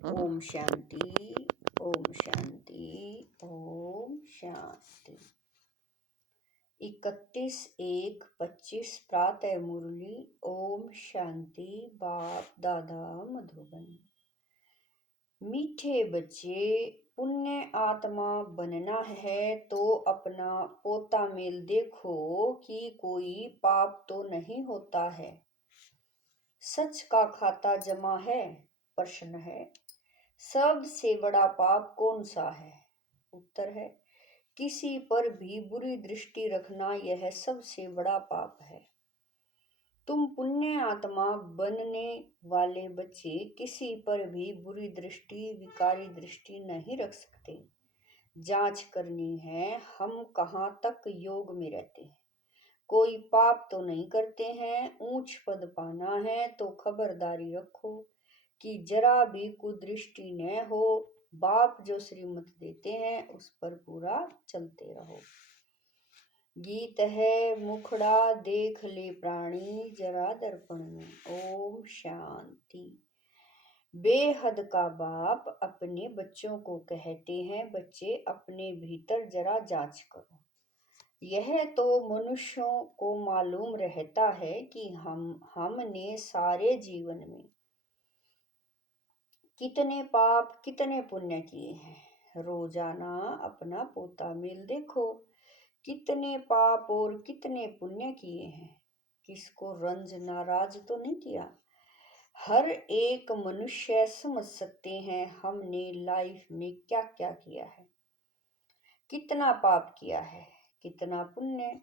ओम शांति, ओम शांति, ओम शांति। 31/1/25 प्रातः मुरली। ओम शांति। बाप दादा मधुबन। मीठे बच्चे, पुण्य आत्मा बनना है तो अपना पोता मेल देखो कि कोई पाप तो नहीं होता है। सच का खाता जमा है। प्रश्न है, सबसे बड़ा पाप कौन सा है? उत्तर है, किसी पर भी बुरी दृष्टि रखना यह सबसे बड़ा पाप है। तुम पुण्य आत्मा बनने वाले बच्चे किसी पर भी बुरी दृष्टि, विकारी दृष्टि नहीं रख सकते। जांच करनी है हम कहाँ तक योग में रहते हैं। कोई पाप तो नहीं करते हैं। ऊंच पद पाना है तो खबरदारी रखो कि जरा भी कुदृष्टि न हो। बाप जो श्रीमत देते हैं उस पर पूरा चलते रहो। गीत है, मुखड़ा देख ले प्राणी जरा दर्पण में। ओम शांति। बेहद का बाप अपने बच्चों को कहते हैं, बच्चे अपने भीतर जरा जांच करो। यह तो मनुष्यों को मालूम रहता है कि हमने सारे जीवन में कितने पाप कितने पुण्य किए हैं। रोजाना अपना पोता मेल देखो, कितने पाप और कितने पुण्य किए हैं। किसको रंज नाराज तो नहीं किया। हर एक मनुष्य समझ सकते हैं हमने लाइफ में क्या क्या किया है, कितना पाप किया है, कितना पुण्य।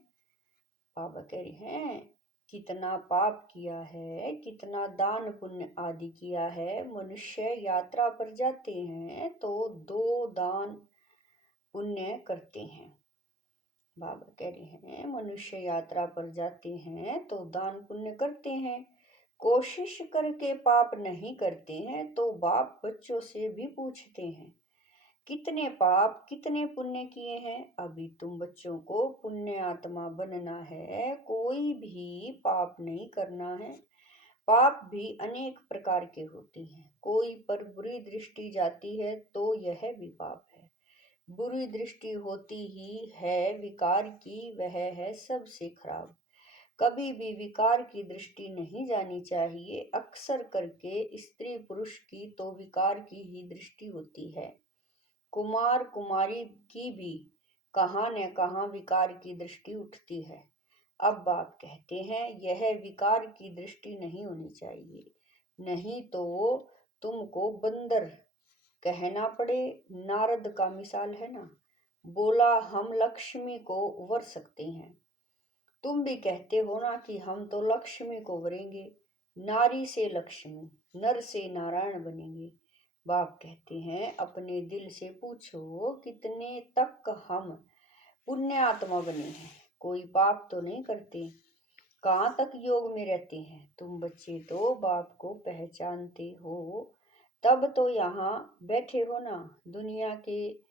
बाबा कह रहे हैं, कितना पाप किया है, कितना दान पुण्य आदि किया है। मनुष्य यात्रा पर जाते हैं तो 2 दान पुण्य करते हैं। बाबा कह रहे हैं, मनुष्य यात्रा पर जाते हैं तो दान पुण्य करते हैं। कोशिश करके पाप नहीं करते हैं तो बाप बच्चों से भी पूछते हैं, कितने पाप कितने पुण्य किए हैं। अभी तुम बच्चों को पुण्य आत्मा बनना है, कोई भी पाप नहीं करना है। पाप भी अनेक प्रकार के होते हैं। कोई पर बुरी दृष्टि जाती है तो यह भी पाप है। बुरी दृष्टि होती ही है विकार की, वह है सबसे खराब। कभी भी विकार की दृष्टि नहीं जानी चाहिए। अक्सर करके स्त्री पुरुष की तो विकार की ही दृष्टि होती है। कुमार कुमारी की भी कहाँ न कहाँ विकार की दृष्टि उठती है। अब बाप कहते हैं, यह विकार की दृष्टि नहीं होनी चाहिए, नहीं तो तुमको बंदर कहना पड़े। नारद का मिसाल है ना, बोला हम लक्ष्मी को वर सकते हैं। तुम भी कहते हो ना कि हम तो लक्ष्मी को वरेंगे। नारी से लक्ष्मी, नर से नारायण बनेंगे। बाप कहते हैं, अपने दिल से पूछो कितने तक हम पुण्य आत्मा बने हैं। कोई पाप तो नहीं करते। कहाँ तक योग में रहते हैं। तुम बच्चे तो बाप को पहचानते हो, तब तो यहाँ बैठे हो ना। दुनिया के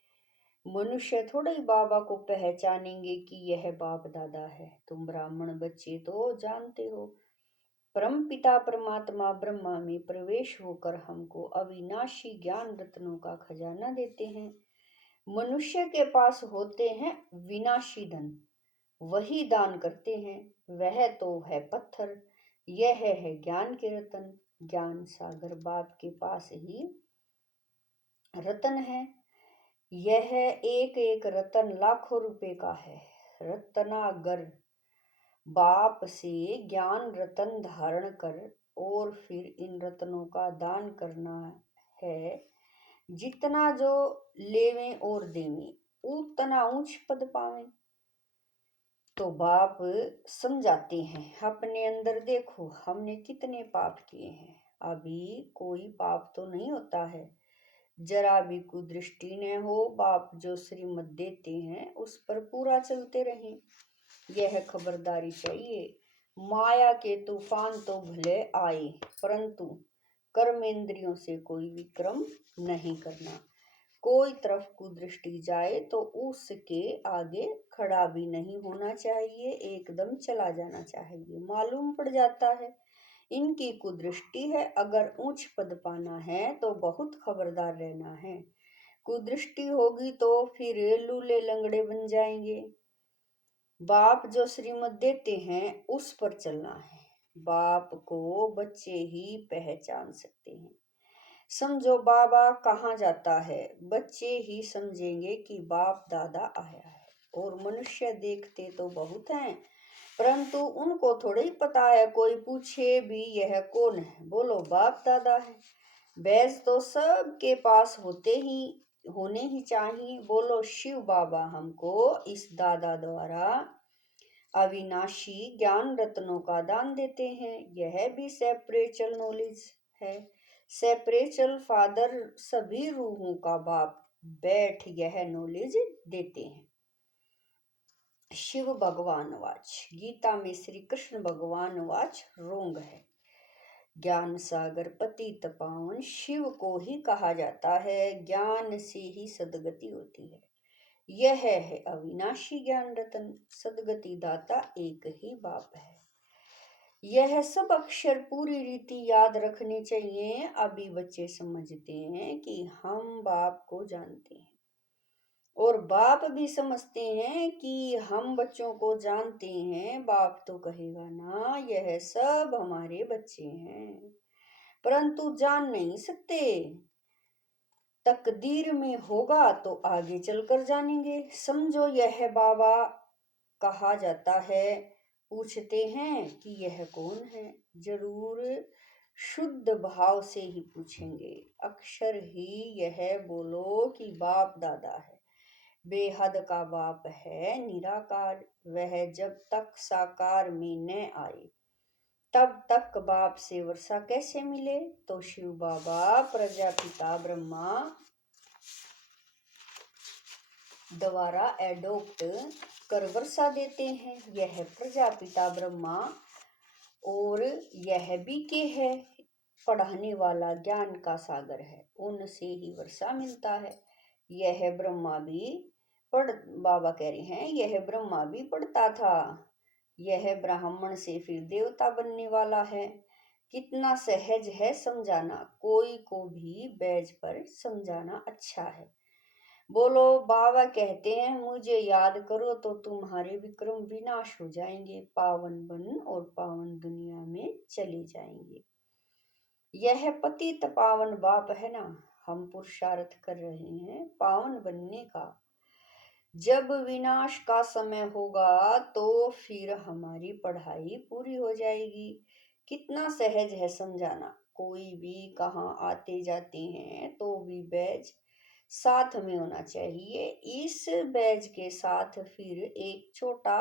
मनुष्य थोड़े ही बाबा को पहचानेंगे कि यह बाप दादा है। तुम ब्राह्मण बच्चे तो जानते हो, परम पिता परमात्मा ब्रह्मा में प्रवेश होकर हमको अविनाशी ज्ञान रत्नों का खजाना देते हैं। मनुष्य के पास होते हैं विनाशी धन, वही दान करते हैं। वह तो है पत्थर, यह है ज्ञान के रतन। ज्ञान सागर बाप के पास ही रतन है। यह एक एक रतन लाखों रुपए का है। रत्नागर बाप से ज्ञान रतन धारण कर और फिर इन रत्नों का दान करना है। जितना जो लेवें और देवें उतना ऊंच पद पावें। तो बाप समझाते हैं, अपने अंदर देखो हमने कितने पाप किए हैं। अभी कोई पाप तो नहीं होता है। जरा भी कुदृष्टि न हो। बाप जो श्रीमत देते हैं उस पर पूरा चलते रहें, यह खबरदारी चाहिए। माया के तूफान तो भले आए, परंतु कर्मेंद्रियों से कोई विक्रम नहीं करना। कोई तरफ कुदृष्टि जाए तो उसके आगे खड़ा भी नहीं होना चाहिए, एकदम चला जाना चाहिए। मालूम पड़ जाता है इनकी कुदृष्टि है, अगर ऊंच पद पाना है तो बहुत खबरदार रहना है। कुदृष्टि होगी तो फिर लूले लंगड़े बन जाएंगे। बाप जो श्रीमत देते हैं उस पर चलना है। बाप को बच्चे ही पहचान सकते हैं। समझो बाबा कहाँ जाता है, बच्चे ही समझेंगे कि बाप दादा आया है। और मनुष्य देखते तो बहुत हैं, परंतु उनको थोड़ा ही पता है। कोई पूछे भी यह कौन है, बोलो बाप दादा है। बैज तो सबके पास होने ही चाहिए। बोलो शिव बाबा हमको इस दादा द्वारा अविनाशी ज्ञान रत्नों का दान देते हैं। यह भी सेपरेचुअल नॉलेज है। सेपरेचुअल फादर सभी रूहों का बाप बैठ यह नॉलेज देते हैं। शिव भगवान वाच, गीता में श्री कृष्ण भगवान वाच रोंग है। ज्ञान सागर पतित पावन शिव को ही कहा जाता है। ज्ञान से ही सदगति होती है। यह है अविनाशी ज्ञान रतन। सदगति दाता एक ही बाप है। यह सब अक्षर पूरी रीति याद रखने चाहिए। अभी बच्चे समझते हैं कि हम बाप को जानते हैं, और बाप भी समझते हैं कि हम बच्चों को जानते हैं। बाप तो कहेगा ना यह सब हमारे बच्चे हैं, परंतु जान नहीं सकते। तकदीर में होगा तो आगे चलकर जानेंगे। समझो यह बाबा कहा जाता है। पूछते हैं कि यह कौन है, जरूर शुद्ध भाव से ही पूछेंगे। अक्षर ही यह बोलो कि बाप दादा है। बेहद का बाप है निराकार। वह जब तक साकार में न आए तब तक बाप से वर्षा कैसे मिले। तो शिव बाबा प्रजापिता ब्रह्मा द्वारा एडोप्ट कर वर्षा देते हैं। यह प्रजापिता ब्रह्मा और यह भी के है पढ़ाने वाला ज्ञान का सागर है, उनसे ही वर्षा मिलता है। यह ब्रह्मा भी बाबा कह रहे हैं यह ब्रह्मा भी पढ़ता था। यह ब्राह्मण से फिर देवता बनने वाला है। कितना सहज है समझाना, कोई को भी बैज पर समझाना अच्छा है। बोलो बाबा कहते हैं मुझे याद करो तो तुम्हारे विक्रम विनाश हो जाएंगे, पावन बन और पावन दुनिया में चले जाएंगे। यह पतित पावन बाप है ना। हम पुरुषार्थ कर रहे हैं पावन बनने का। जब विनाश का समय होगा तो फिर हमारी पढ़ाई पूरी हो जाएगी। कितना सहज है समझाना। कोई भी कहाँ आते जाते हैं तो भी बैज साथ में होना चाहिए। इस बैज के साथ फिर एक छोटा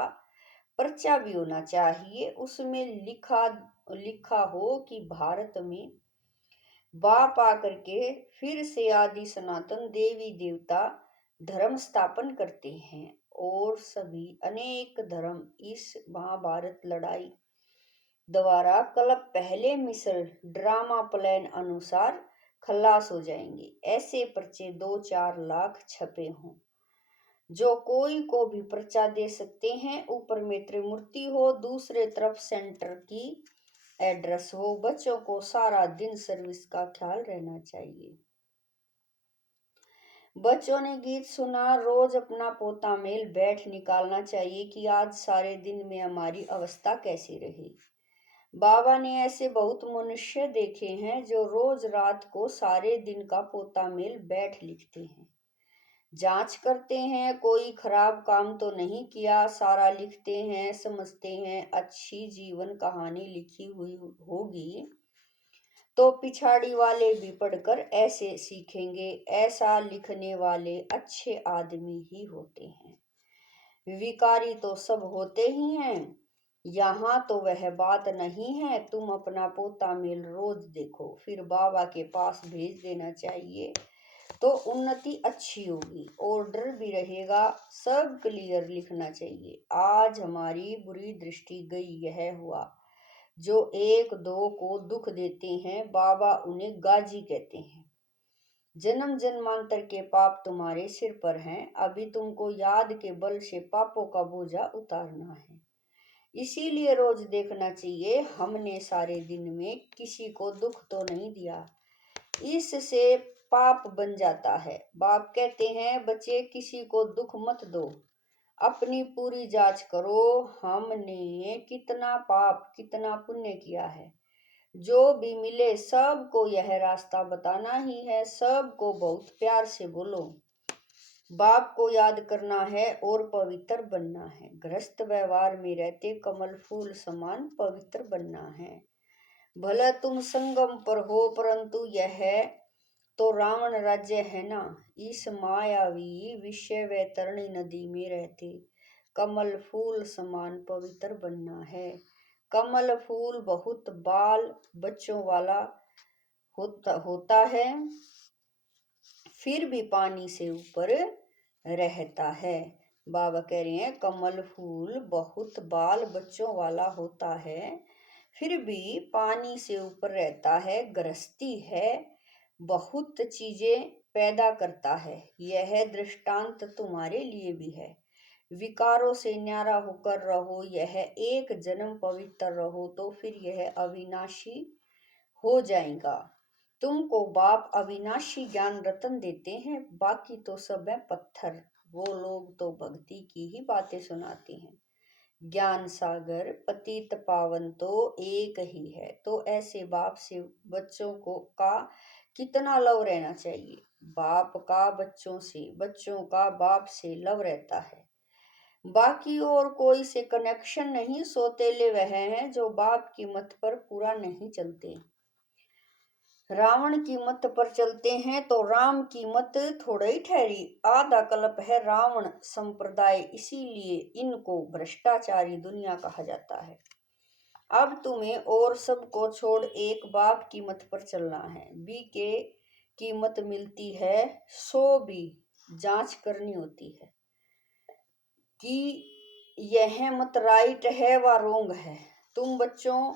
पर्चा भी होना चाहिए। उसमें लिखा हो कि भारत में बाप आकर के फिर से आदि सनातन देवी देवता धर्म स्थापन करते हैं, और सभी अनेक धर्म इस महाभारत लड़ाई द्वारा कल्प पहले मिस्र ड्रामा प्लान अनुसार खल्लास हो जाएंगे। ऐसे पर्चे 2-4 लाख छपे हों। जो कोई को भी पर्चा दे सकते हैं। ऊपर में त्रिमूर्ति हो, दूसरे तरफ सेंटर की एड्रेस हो। बच्चों को सारा दिन सर्विस का ख्याल रहना चाहिए। बच्चों ने गीत सुना। रोज अपना पोता मेल बैठ निकालना चाहिए कि आज सारे दिन में हमारी अवस्था कैसी रही। बाबा ने ऐसे बहुत मनुष्य देखे हैं जो रोज रात को सारे दिन का पोता मेल बैठ लिखते हैं, जांच करते हैं कोई खराब काम तो नहीं किया। सारा लिखते हैं, समझते हैं अच्छी जीवन कहानी लिखी हुई होगी तो पिछाड़ी वाले भी पढ़कर ऐसे सीखेंगे। ऐसा लिखने वाले अच्छे आदमी ही होते हैं। विकारी तो सब होते ही हैं। यहाँ तो वह बात नहीं है। तुम अपना पोता मेल रोज देखो, फिर बाबा के पास भेज देना चाहिए तो उन्नति अच्छी होगी, ऑर्डर भी रहेगा। सब क्लियर लिखना चाहिए। आज हमारी बुरी दृष्टि गई, यह हुआ। जो एक दो को दुख देते हैं बाबा उन्हें गाजी कहते हैं। जन्म जन्मांतर के पाप तुम्हारे सिर पर हैं। अभी तुमको याद के बल से पापों का बोझा उतारना है। इसीलिए रोज देखना चाहिए हमने सारे दिन में किसी को दुख तो नहीं दिया। इससे पाप बन जाता है। बाप कहते हैं बच्चे किसी को दुख मत दो, अपनी पूरी जांच करो हमने कितना पाप कितना पुण्य किया है। जो भी मिले सबको यह रास्ता बताना ही है, सबको बहुत प्यार से बोलो। बाप को याद करना है और पवित्र बनना है। गृहस्थ व्यवहार में रहते कमल फूल समान पवित्र बनना है। भले तुम संगम पर हो परंतु यह तो रावण राज्य है ना। इस मायावी विषय वैतरणी नदी में रहते कमल फूल समान पवित्र बनना है। कमल फूल बहुत बाल बच्चों वाला होता है, फिर भी पानी से ऊपर रहता है। बाबा कह रहे हैं कमल फूल बहुत बाल बच्चों वाला होता है, फिर भी पानी से ऊपर रहता है। गृहस्थी है, बहुत चीजें पैदा करता है। यह दृष्टांत तुम्हारे लिए भी है। विकारों से न्यारा होकर रहो, यह एक जन्म पवित्र रहो तो फिर यह अविनाशी हो जाएगा। तुमको बाप अविनाशी ज्ञान रतन देते हैं, बाकी तो सब है पत्थर। वो लोग तो भक्ति की ही बातें सुनाते हैं। ज्ञान सागर पतित पावन तो एक ही है। तो ऐसे बाप से बच्चों को का कितना लव रहना चाहिए। बाप का बच्चों से, बच्चों का बाप से लव रहता है। बाकी और कोई से कनेक्शन नहीं। सौतेले वह हैं जो बाप की मत पर पूरा नहीं चलते। रावण की मत पर चलते हैं तो राम की मत थोड़ा ही ठहरी। आधा कल्प है रावण संप्रदाय, इसीलिए इनको भ्रष्टाचारी दुनिया कहा जाता है। अब तुम्हें और सबको छोड़ एक बाप की मत पर चलना है। बीके की मत मिलती है, सो भी जांच करनी होती है कि यह मत राइट है व रोंग है। तुम बच्चों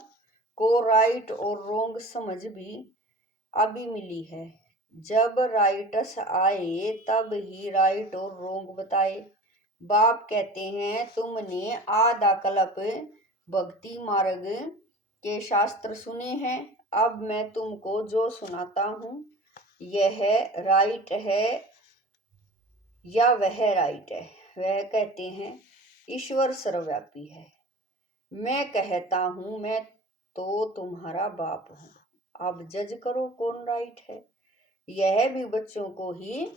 को राइट और रोंग समझ भी अभी मिली है। जब राइटस आए तब ही राइट और रोंग बताए। बाप कहते हैं तुमने आधा कल्प भक्ति मार्ग के शास्त्र सुने हैं, अब मैं तुमको जो सुनाता हूँ यह राइट है या वह राइट है। वह कहते हैं ईश्वर सर्वव्यापी है। मैं कहता हूँ मैं तो तुम्हारा बाप हूँ, अब जज करो कौन राइट है। यह भी बच्चों को ही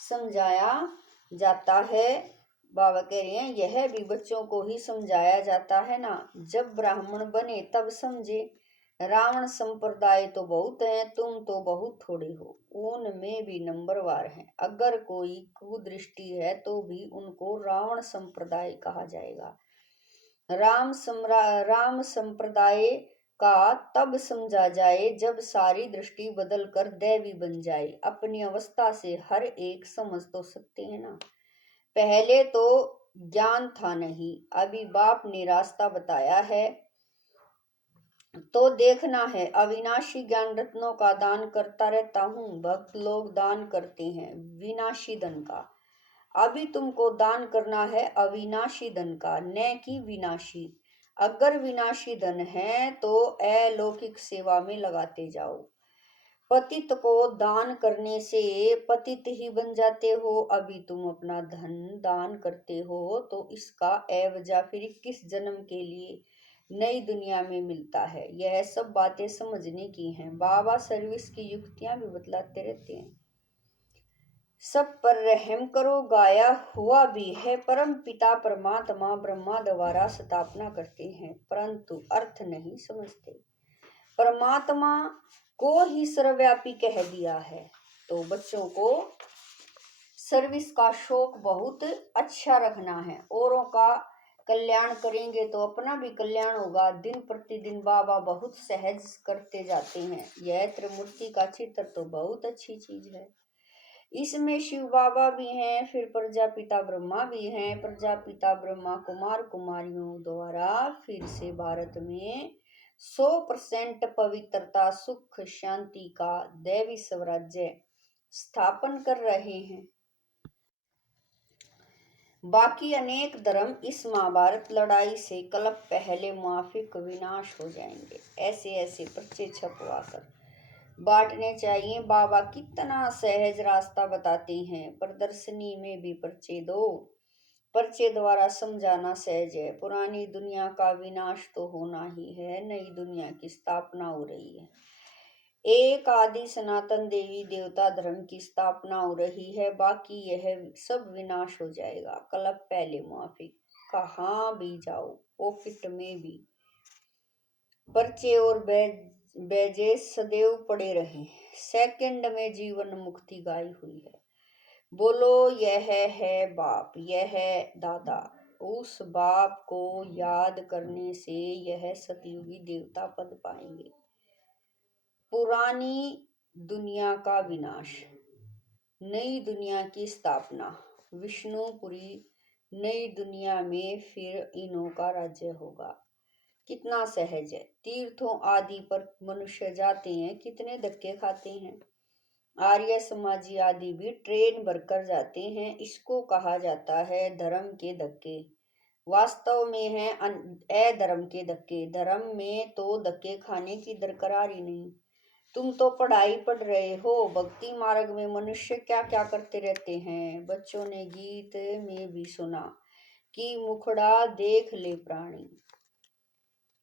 समझाया जाता है। बाबा कह रहे हैं यह भी बच्चों को ही समझाया जाता है ना। जब ब्राह्मण बने तब समझे। रावण संप्रदाय तो बहुत हैं, तुम तो बहुत थोड़े हो। उनमें भी नंबरवार हैं। अगर कोई कुदृष्टि है तो भी उनको रावण संप्रदाय कहा जाएगा। राम संप्रदाय का तब समझा जाए जब सारी दृष्टि बदल कर दैवी बन जाए। अपनी अवस्था से हर एक समझ तो सकते हैं ना। पहले तो ज्ञान था नहीं, अभी बाप ने रास्ता बताया है तो देखना है। अविनाशी ज्ञान रत्नों का दान करता रहता हूँ। भक्त लोग दान करते हैं विनाशी धन का, अभी तुमको दान करना है अविनाशी धन का, न कि विनाशी। अगर विनाशी धन है तो अलौकिक सेवा में लगाते जाओ। पतित को दान करने से पतित ही बन जाते हो। अभी तुम अपना धन दान करते हो तो इसका एवजा फिर 21 जन्म के लिए नई दुनिया में मिलता है। यह सब बातें समझने की हैं। बाबा सर्विस की युक्तियां भी बतलाते रहते हैं। सब पर रहम करो गाया हुआ भी है। परम पिता परमात्मा ब्रह्मा द्वारा स्थापना करते हैं परंतु अर्थ नहीं समझते। परमात्मा को ही सर्वव्यापी कह दिया है। तो बच्चों को सर्विस का शौक बहुत अच्छा रखना है। औरों का कल्याण करेंगे तो अपना भी कल्याण होगा। दिन प्रतिदिन बाबा बहुत सहज करते जाते हैं। यह त्रिमूर्ति का चित्र तो बहुत अच्छी चीज है। इसमें शिव बाबा भी हैं, फिर प्रजापिता ब्रह्मा भी हैं। प्रजापिता ब्रह्मा कुमार कुमारियों द्वारा फिर से भारत में 100% पवित्रता सुख शांति का दैवी स्वराज्य स्थापन कर रहे हैं। बाकी अनेक धर्म इस महाभारत लड़ाई से कल्प पहले मुआफिक विनाश हो जाएंगे। ऐसे ऐसे पर्चे छपवा कर बांटने चाहिए। बाबा कितना सहज रास्ता बताते हैं। प्रदर्शनी में भी पर्चे दो। पर्चे द्वारा समझाना सहज है। पुरानी दुनिया का विनाश तो होना ही है, नई दुनिया की स्थापना हो रही है। एक आदि सनातन देवी देवता धर्म की स्थापना हो रही है। बाकी यह सब विनाश हो जाएगा। कल्प पहले मुआफिक कहाँ भी जाओ, पॉकेट में भी पर्चे और बैजे सदैव पड़े रहे। सेकंड में जीवन मुक्ति गाई हुई है। बोलो यह है बाप, यह है दादा। उस बाप को याद करने से यह सतयुगी देवता पद पाएंगे। पुरानी दुनिया का विनाश, नई दुनिया की स्थापना। विष्णुपुरी नई दुनिया में फिर इन्हों का राज्य होगा। कितना सहज है। तीर्थों आदि पर मनुष्य जाते हैं, कितने धक्के खाते हैं। आर्य समाजी आदि भी ट्रेन भरकर जाते हैं। इसको कहा जाता है धर्म के धक्के। वास्तव में है अधर्म के धक्के। धर्म में तो धक्के खाने की दरकार ही नहीं। तुम तो पढ़ाई पढ़ रहे हो। भक्ति मार्ग में मनुष्य क्या क्या करते रहते हैं। बच्चों ने गीत में भी सुना कि मुखड़ा देख ले प्राणी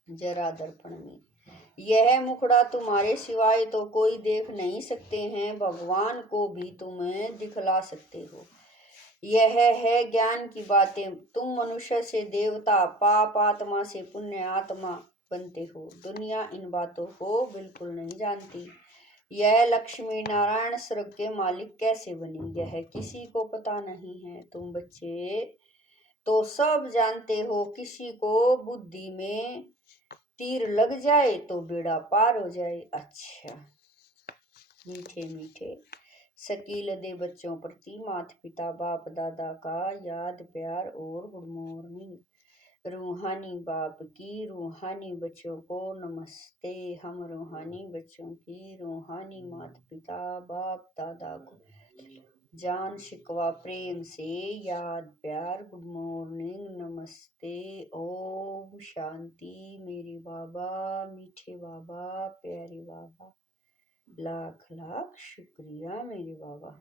जरा दर्पण में। यह मुखड़ा तुम्हारे सिवाय तो कोई देख नहीं सकते हैं। भगवान को भी तुम दिखला सकते हो। यह है ज्ञान की बातें। तुम मनुष्य से देवता, पाप आत्मा से पुण्य आत्मा बनते हो। दुनिया इन बातों को बिल्कुल नहीं जानती। यह लक्ष्मी नारायण स्वर्ग के मालिक कैसे बने, यह किसी को पता नहीं है। तुम बच्चे तो सब जानते हो। किसी को बुद्धि में तीर लग जाए तो बेड़ा पार हो जाए। अच्छा, मीठे मीठे शकील दे बच्चों प्रति माता पिता बाप दादा का याद प्यार और गुड मॉर्निंग। रूहानी बाप की रूहानी बच्चों को नमस्ते। हम रूहानी बच्चों की रूहानी माता पिता बाप दादा को जान शिकवा प्रेम से याद प्यार गुड मॉर्निंग नमस्ते। ओम शांति। मेरे बाबा मीठे बाबा प्यारे बाबा, लाख लाख शुक्रिया मेरे बाबा।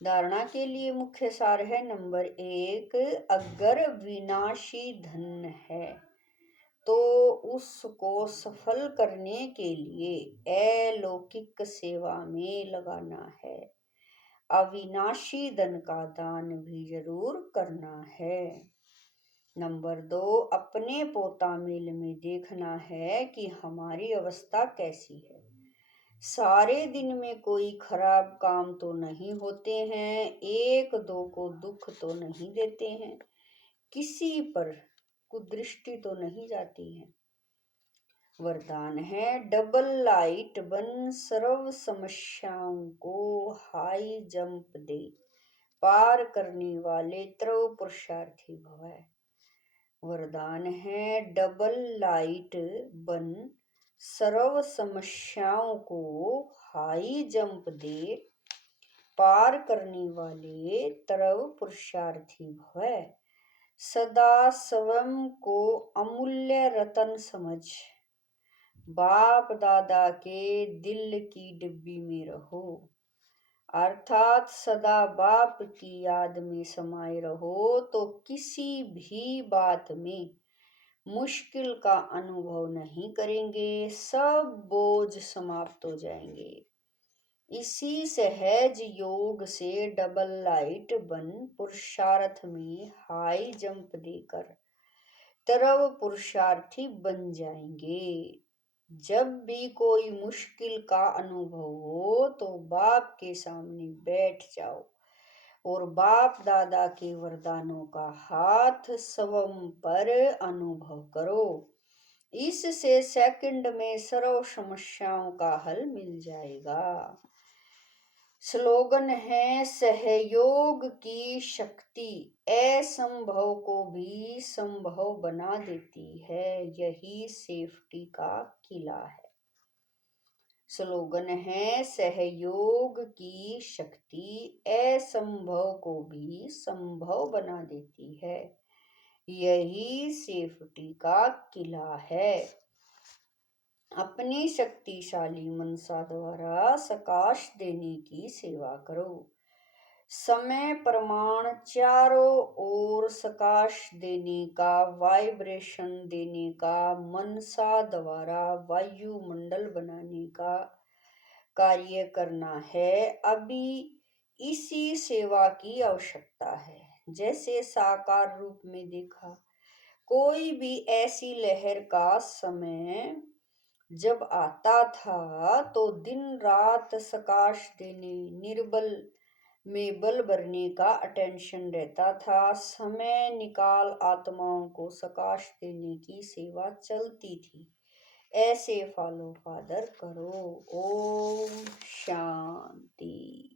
धारणा के लिए मुख्य सार है। नंबर 1, अगर विनाशी धन है तो उसको सफल करने के लिए अलौकिक सेवा में लगाना है। अविनाशी धन का दान भी जरूर करना है। नंबर 2, अपने पोता मिल में देखना है कि हमारी अवस्था कैसी है। सारे दिन में कोई खराब काम तो नहीं होते हैं। एक दो को दुख तो नहीं देते हैं। किसी पर कुदृष्टि तो नहीं जाती है। वरदान है डबल लाइट बन सर्व समस्याओं को हाई जंप दे पार करने वाले त्रव पुरुषार्थी भव। वरदान है डबल लाइट बन सर्व समस्याओं को हाई जंप दे पार करने वाले तरव पुरुषार्थी भव। सदा स्वयं को अमूल्य रतन समझ बाप दादा के दिल की डिब्बी में रहो। अर्थात सदा बाप की याद में समाये रहो तो किसी भी बात में मुश्किल का अनुभव नहीं करेंगे। सब बोझ समाप्त हो जाएंगे। इसी सहज योग से डबल लाइट बन पुरुषार्थ में हाई जंप देकर तरव पुरुषार्थी बन जाएंगे। जब भी कोई मुश्किल का अनुभव हो तो बाप के सामने बैठ जाओ और बाप दादा के वरदानों का हाथ स्वयं पर अनुभव करो। इससे सेकंड में सर्व समस्याओं का हल मिल जाएगा। स्लोगन है सहयोग की शक्ति असंभव को भी संभव बना देती है। यही सेफ्टी का किला है। स्लोगन है सहयोग की शक्ति असंभव को भी संभव बना देती है। यही सेफ्टी का किला है। अपनी शक्तिशाली मनसा द्वारा सकाश देने की सेवा करो। समय प्रमाण चारों ओर सकाश देने का, वाइब्रेशन देने का, मनसा द्वारा वायुमंडल बनाने का कार्य करना है। अभी इसी सेवा की आवश्यकता है। जैसे साकार रूप में देखा, कोई भी ऐसी लहर का समय जब आता था तो दिन रात सकाश देने, निर्बल में बल भरने का अटेंशन रहता था। समय निकाल आत्माओं को सकाश देने की सेवा चलती थी। ऐसे फॉलो फादर करो। ओम शांति।